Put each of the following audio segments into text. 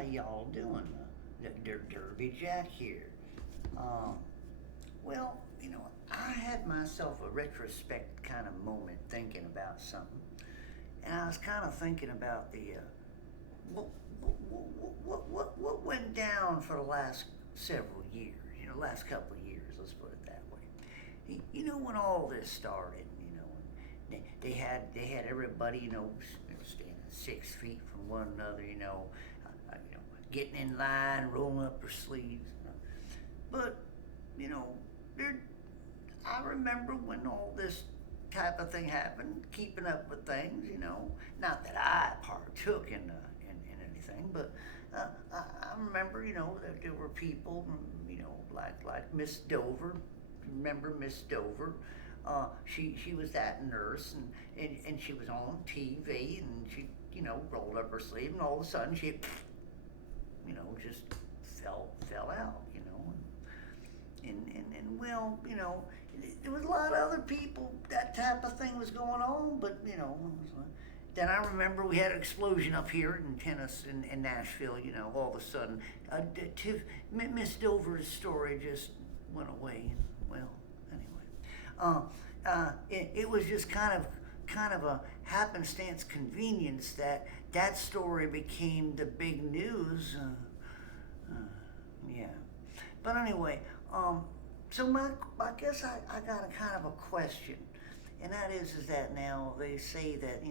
how y'all doing? Derby Jack here. Um, well, I had myself a retrospect kind of moment thinking about something, and I was kind of thinking about the what what went down for the last several years. Last couple of years. Let's put it that way. When all this started. They had everybody standing 6 feet from one another. Getting in line, rolling up their sleeves. But you know, there. I remember when all this type of thing happened, keeping up with things. Not that I partook in anything, but I remember that there were people, like Miss Dover. Remember Miss Dover? She was that nurse, and she was on TV, and she rolled up her sleeve, and all of a sudden she just fell out, and well, there was a lot of other people that type of thing was going on, but then I remember we had an explosion up here in Tennessee, in Nashville. All of a sudden, Miss Dover's story just went away. Well, anyway, it was just kind of a happenstance convenience that story became the big news. Yeah. But anyway, so I guess I got a kind of a question, and that is that now they say that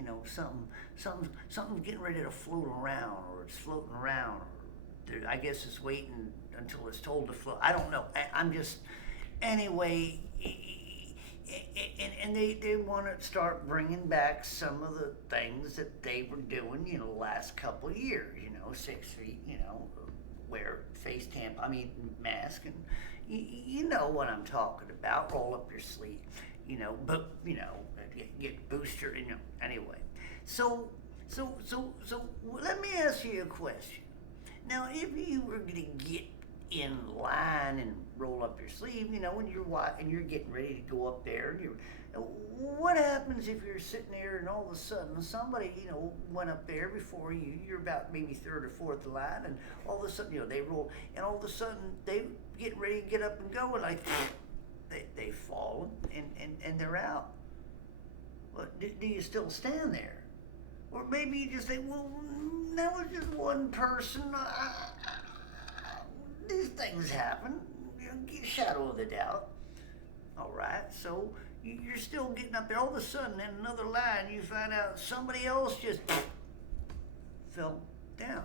something's getting ready to float around, or it's floating around, or I guess it's waiting until it's told to float. I don't know. I'm just anyway. And they want to start bringing back some of the things that they were doing, the last couple of years. 6 feet, wear face mask, and you know what I'm talking about. Roll up your sleeve, but get booster, Anyway, so let me ask you a question. Now, if you were going to get in line and roll up your sleeve, when you're getting ready to go up there, what happens if you're sitting there and all of a sudden somebody, went up there before you, you're about maybe third or fourth line, and all of a sudden, they roll, and all of a sudden they get ready to get up and go, and like, they fall, and they're out. But do you still stand there? Or maybe you just say, well, that was just one person. These things happen. Shadow of the doubt. All right, so you're still getting up there. All of a sudden, in another line, you find out somebody else just fell down.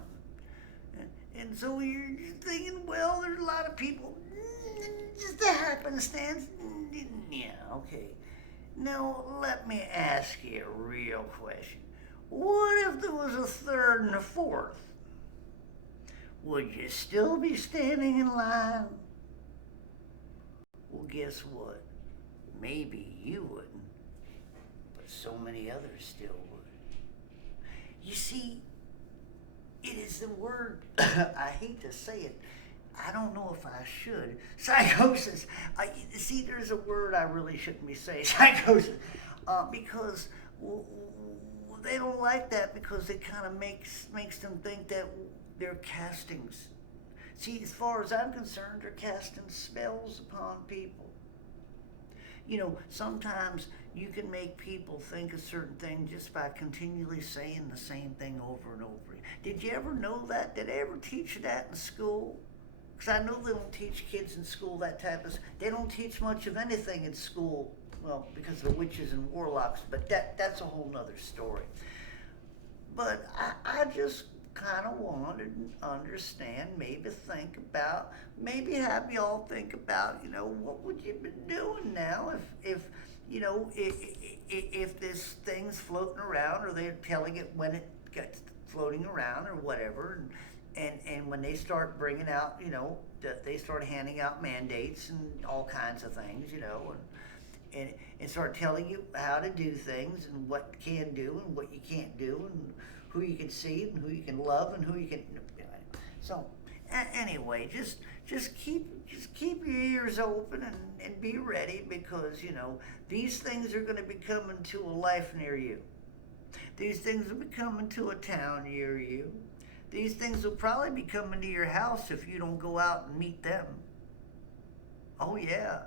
And so you're just thinking, well, there's a lot of people. Just a happenstance. Yeah, okay. Now, let me ask you a real question. What if there was a third and a fourth? Would you still be standing in line? Well, guess what? Maybe you wouldn't, but so many others still would. You see, it is the word, I hate to say it, I don't know if I should. Psychosis. See, there's a word I really shouldn't be saying, psychosis, because they don't like that because it kind of makes them think that they're castings. See, as far as I'm concerned, they're casting spells upon people. Sometimes you can make people think a certain thing just by continually saying the same thing over and over. Did you ever know that? Did they ever teach you that in school? Because I know they don't teach kids in school that type of. They don't teach much of anything in school. Well, because of the witches and warlocks, but that's a whole nother story. But I just kind of wanted to understand, maybe have y'all think about, what would you be doing now if this thing's floating around, or they're telling it when it gets floating around or whatever, and when they start bringing out, they start handing out mandates and all kinds of things, and start telling you how to do things and what you can do and what you can't do and who you can see and who you can love and who you can. So anyway, just keep your ears open and be ready, because these things are going to be coming to a life near you. These things will be coming to a town near you. These things will probably be coming to your house if you don't go out and meet them. Oh, yeah.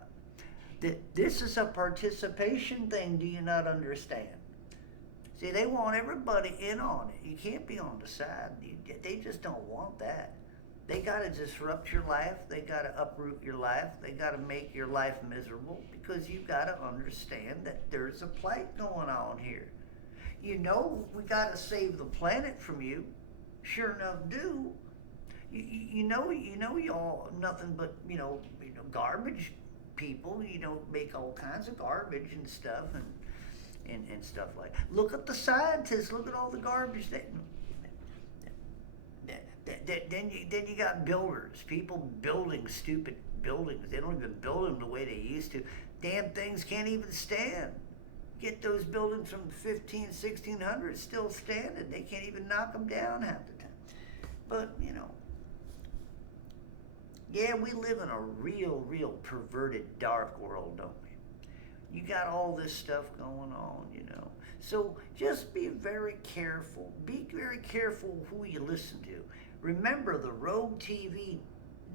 This is a participation thing, do you not understand? See, they want everybody in on it. You can't be on the side. They just don't want that. They got to disrupt your life. They got to uproot your life. They got to make your life miserable because you got to understand that there's a plight going on here. You know, we got to save the planet from you. Sure enough, do. Y'all nothing but garbage people. You know, make all kinds of garbage and stuff and stuff like. Look at the scientists. Look at all the garbage then you got builders, people building stupid buildings. They don't even build them the way they used to. Damn things can't even stand. Get those buildings from the 1600s still standing. They can't even knock them down half the time. But, yeah, we live in a real perverted dark world, don't we? You got all this stuff going on. So just be very careful. Be very careful who you listen to. Remember the Rogue TV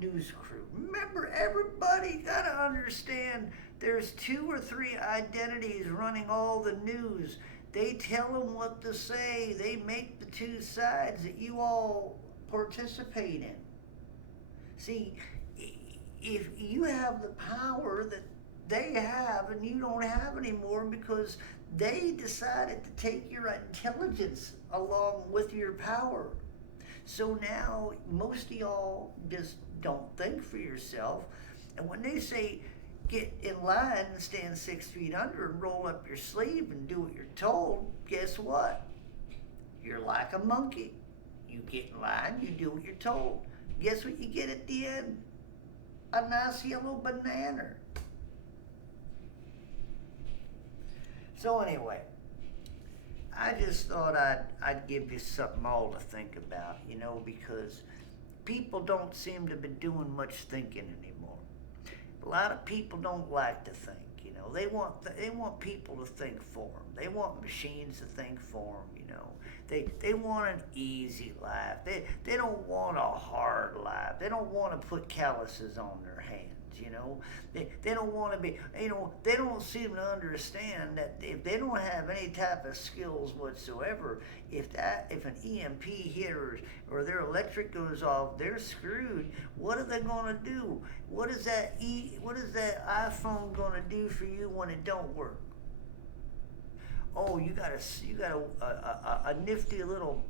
news crew. Remember, everybody got to understand there's 2 or 3 identities running all the news. They tell them what to say. They make the 2 sides that you all participate in. See, if you have the power that they have and you don't have anymore because they decided to take your intelligence along with your power. So now most of y'all just don't think for yourself. And when they say get in line and stand 6 feet under and roll up your sleeve and do what you're told, guess what? You're like a monkey. You get in line, you do what you're told. Guess what you get at the end? A nice yellow banana. So anyway, I just thought I'd give you something all to think about, because people don't seem to be doing much thinking anymore. A lot of people don't like to think, They want people to think for them. They want machines to think for them, They want an easy life. They don't want a hard life. They don't want to put calluses on their hands. They don't want to be, they don't seem to understand that if they don't have any type of skills whatsoever, if an EMP hit or their electric goes off, they're screwed. What are they going to do? What is that iPhone going to do for you when it don't work? Oh, you got a nifty little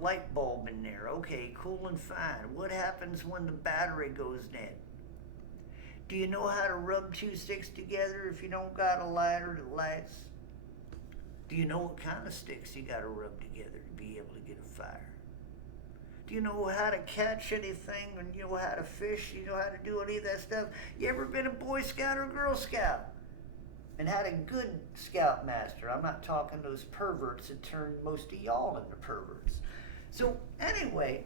light bulb in there. Okay, cool and fine. What happens when the battery goes dead? Do you know how to rub 2 sticks together if you don't got a lighter that lights? Do you know what kind of sticks you got to rub together to be able to get a fire? Do you know how to catch anything, and you know how to fish? You know how to do any of that stuff? You ever been a Boy Scout or Girl Scout? And had a good scoutmaster? I'm not talking those perverts that turned most of y'all into perverts. So anyway,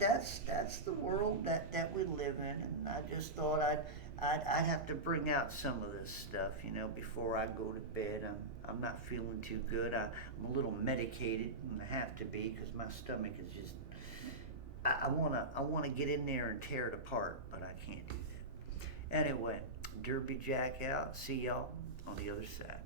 that's the world that we live in, and I just thought I'd have to bring out some of this stuff, before I go to bed. I'm not feeling too good. I'm a little medicated, and I have to be because my stomach is just. I wanna get in there and tear it apart, but I can't do that. Anyway, Derby Jack out. See y'all on the other side.